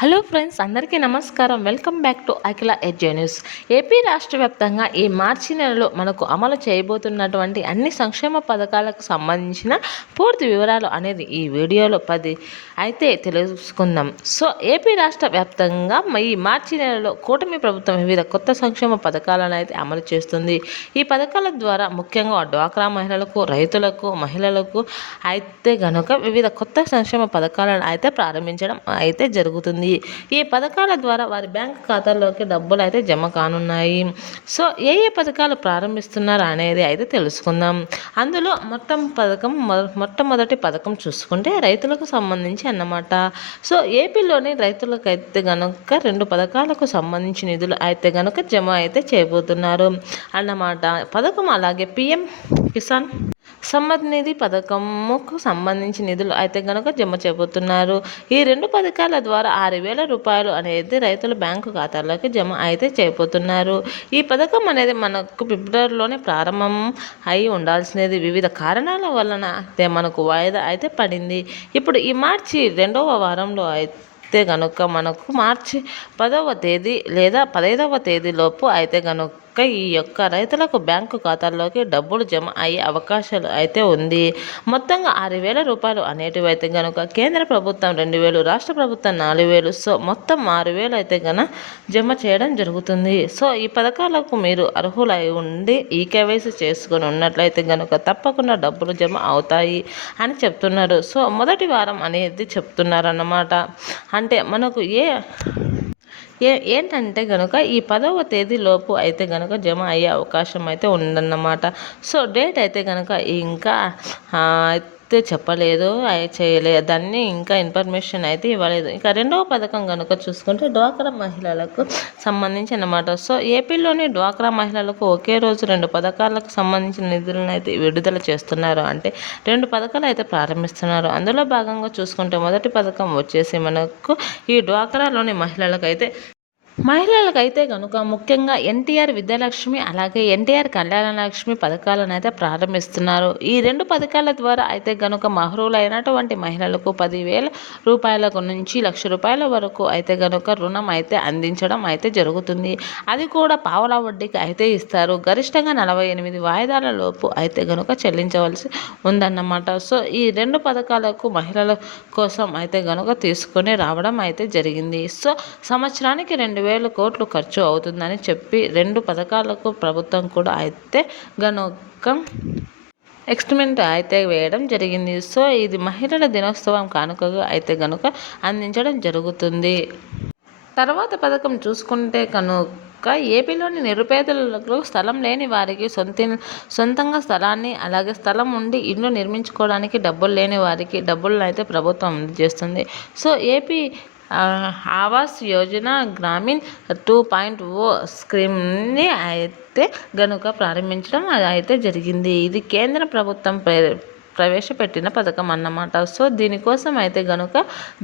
Hello friends, అందరికీ నమస్కారం. Welcome back to Akhila edge news. AP రాష్ట్ర వ్యాప్తంగా ఈ మార్చి నెలలో మనకు అమలు చేయబోతున్నటువంటి అన్ని సంక్షేమ పథకాలకు సంబంధించిన పూర్తి వివరాలు అనేది ఈ వీడియోలో అయితే తెలుసుకుందాం. సో ఏపీ రాష్ట్ర వ్యాప్తంగా ఈ మార్చి నెలలో కూటమి ప్రభుత్వం వివిధ కొత్త సంక్షేమ పథకాలను అయితే అమలు చేస్తుంది. ఈ పథకాల ద్వారా ముఖ్యంగా డ్వాక్రా మహిళలకు, రైతులకు, మహిళలకు అయితే గనుక వివిధ కొత్త సంక్షేమ పథకాలను అయితే ప్రారంభించడం అయితే జరుగుతుంది. ఈ పథకాల ద్వారా వారి బ్యాంక్ ఖాతాల్లోకి డబ్బులు అయితే జమ కానున్నాయి. సో ఏ పథకాలు ప్రారంభిస్తున్నారు అనేది అయితే తెలుసుకుందాం. అందులో మొట్టమొదటి పథకం చూసుకుంటే రైతులకు సంబంధించి అన్నమాట. సో ఏపీలోని రైతులకు అయితే గనుక 2 పథకాలకు సంబంధించి నిధులు అయితే గనుక జమ అయితే చేయబోతున్నారు అన్నమాట. పథకం అలాగే పిఎం కిసాన్ సమ్మత్ నిధి పథకముకు సంబంధించి నిధులు అయితే గనుక జమ చేయబోతున్నారు. ఈ 2 పథకాల ద్వారా 6,000 రూపాయలు అనేది రైతుల బ్యాంకు ఖాతాలోకి జమ అయితే చేయబోతున్నారు. ఈ పథకం అనేది మనకు ఫిబ్రవరిలోనే ప్రారంభం అయి ఉండాల్సినది వివిధ కారణాల వలన అయితే మనకు వాయిదా అయితే పడింది. ఇప్పుడు ఈ మార్చి 2వ వారంలో అయితే గనుక మనకు మార్చి 10వ తేదీ లేదా 15వ తేదీలోపు అయితే గనుక ఈ యొక్క రైతులకు బ్యాంకు ఖాతాల్లోకి డబ్బులు జమ అయ్యే అవకాశాలు అయితే ఉంది. మొత్తంగా 6,000 రూపాయలు అనేటివి అయితే కనుక కేంద్ర ప్రభుత్వం 2,000, రాష్ట్ర ప్రభుత్వం 4,000, సో మొత్తం 6,000 అయితే జమ చేయడం జరుగుతుంది. సో ఈ పథకాలకు మీరు అర్హులై ఉండి ఈకేవైసీ చేసుకొని ఉన్నట్లయితే కనుక తప్పకుండా డబ్బులు జమ అవుతాయి అని చెప్తున్నారు. సో మొదటి వారం అనేది చెప్తున్నారన్నమాట. అంటే మనకు ఏంటంటే గనుక ఈ 10వ తేదీలోపు అయితే గనుక జమ అయ్యే అవకాశం అయితే ఉందన్నమాట. సో డేట్ అయితే గనుక ఇంకా అయితే చెప్పలేదు, చేయలేదు, దాన్ని ఇంకా ఇన్ఫర్మేషన్ అయితే ఇవ్వలేదు. ఇక 2వ పథకం కనుక చూసుకుంటే డ్వాక్రా మహిళలకు సంబంధించి అన్నమాట. సో ఏపీలోని డ్వాక్రా మహిళలకు ఒకే రోజు 2 పథకాలకు సంబంధించిన నిధులను అయితే విడుదల చేస్తున్నారు. అంటే 2 పథకాలు అయితే ప్రారంభిస్తున్నారు. అందులో భాగంగా చూసుకుంటే మొదటి పథకం వచ్చేసి మనకు ఈ డ్వాక్రాలోని మహిళలకైతే కనుక ముఖ్యంగా ఎన్టీఆర్ విద్యాలక్ష్మి అలాగే ఎన్టీఆర్ కళ్యాణలక్ష్మి పథకాలను అయితే ప్రారంభిస్తున్నారు. ఈ 2 పథకాల ద్వారా అయితే కనుక అర్హులైనటువంటి మహిళలకు 10,000 రూపాయలకు నుంచి 1,00,000 రూపాయల వరకు అయితే కనుక రుణం అయితే అందించడం అయితే జరుగుతుంది. అది కూడా పావలా వడ్డీకి అయితే ఇస్తారు. గరిష్టంగా 48 వాయిదాల లోపు అయితే కనుక చెల్లించవలసి ఉందన్నమాట. సో ఈ 2 పథకాలకు మహిళల కోసం అయితే కనుక తీసుకొని రావడం అయితే జరిగింది. సో సంవత్సరానికి 2,000 కోట్లు ఖర్చు అవుతుందని చెప్పి 2 పథకాలకు ప్రభుత్వం కూడా అయితే గనుక ఎక్స్పెరిమెంట్ అయితే వేయడం జరిగింది. సో ఇది మహిళల దినోత్సవం కానుకగా అయితే గనుక అందించడం జరుగుతుంది. తర్వాత పథకం చూసుకుంటే కనుక ఏపీలోని నిరుపేదలకు స్థలం లేని వారికి సొంతంగా స్థలాన్ని అలాగే స్థలం ఉండి ఇల్లు నిర్మించుకోవడానికి డబ్బులు లేని వారికి డబ్బులను అయితే ప్రభుత్వం అందజేస్తుంది. సో ఏపీ ఆవాస్ యోజన గ్రామీణ్ 2.0 స్కీమ్ని అయితే గనుక ప్రారంభించడం అయితే జరిగింది. ఇది కేంద్ర ప్రభుత్వం ప్రవేశపెట్టిన పథకం అన్నమాట. సో దీనికోసం అయితే గనుక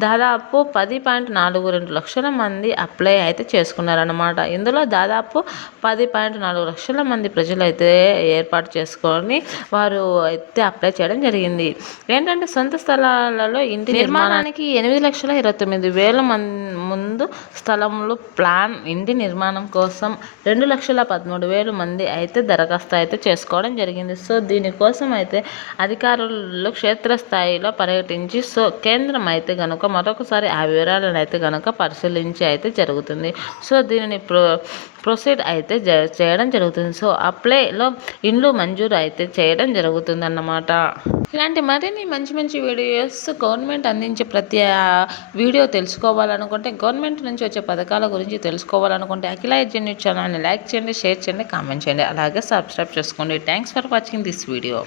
దాదాపు 10.42 లక్షల మంది అప్లై అయితే చేసుకున్నారన్నమాట. ఇందులో దాదాపు 10.4 లక్షల మంది ప్రజలు అయితే ఏర్పాటు చేసుకొని వారు అయితే అప్లై చేయడం జరిగింది. ఏంటంటే సొంత స్థలాలలో ఇంటి నిర్మాణానికి 8,29,000 ముందు స్థలంలో ప్లాన్ ఇంటి నిర్మాణం కోసం 2,13,000 మంది అయితే దరఖాస్తు అయితే చేసుకోవడం జరిగింది. సో దీనికోసం అయితే అధికారులు క్షేత్రస్థాయిలో పర్యటించి సో కేంద్రం అయితే గనుక మరొకసారి ఆ వివరాలను అయితే గనుక పరిశీలించి అయితే జరుగుతుంది. సో దీనిని ప్రొసీడ్ అయితే చేయడం జరుగుతుంది. సో అప్లైలో ఇండ్లు మంజూరు అయితే చేయడం జరుగుతుంది అన్నమాట. ఇలాంటి మరిన్ని మంచి వీడియోస్ గవర్నమెంట్ అందించే ప్రతి వీడియో తెలుసుకోవాలనుకుంటే, గవర్నమెంట్ నుంచి వచ్చే పథకాల గురించి తెలుసుకోవాలనుకుంటే అఖిల ఎడ్జే న్యూస్ ఛానల్ని లైక్ చేయండి, షేర్ చేయండి, కామెంట్ చేయండి, అలాగే సబ్స్క్రైబ్ చేసుకోండి. Thanks for watching this video.